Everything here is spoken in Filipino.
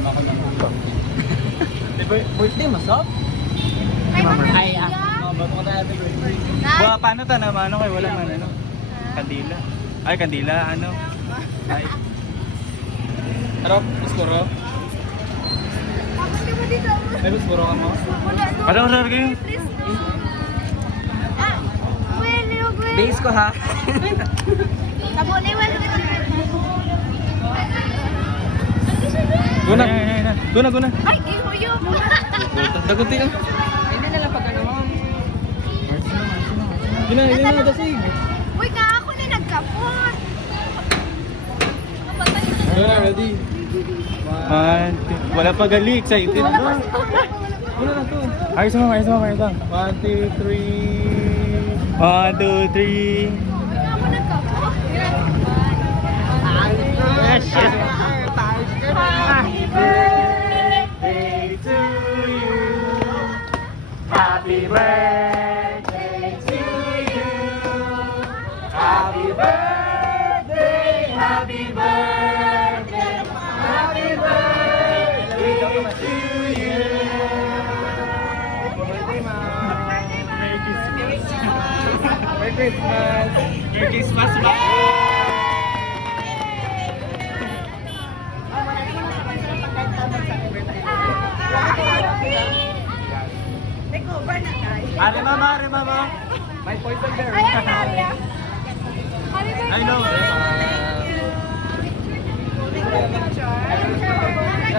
firm ako ng birthday mo, Sob? Ay, Ay, ba't ko tayo happy birthday? Buha, paano ta naman? Ano kayo? Wala man, ano? Kandila. Ay, kandila, ano? Ay. Ano? Guskuro? Ay, guskuro ka mo? Ano, sir, kayo? Base ko, ha? Guna. Guna. Ay, ihuyo mo. Dagunti ka. Hindi na lang pag ano mo. Hindi na, dasig. Uy, ka ako na nagkapot. Guna, ready? Man, wala pa gali, excited ba? Guna na to. Ayos mo. 1, 2, 3. 1, 2, 3. Uy, ako nagkapot. Happy birthday to you. Happy birthday to you. Happy birthday, happy birthday, happy birthday to you. Merry Christmas. Merry Christmas. Merry Christmas, ma. Recover na guys. Are mama. My poison there. Ay, Maria. I know. Thank you. Thank you.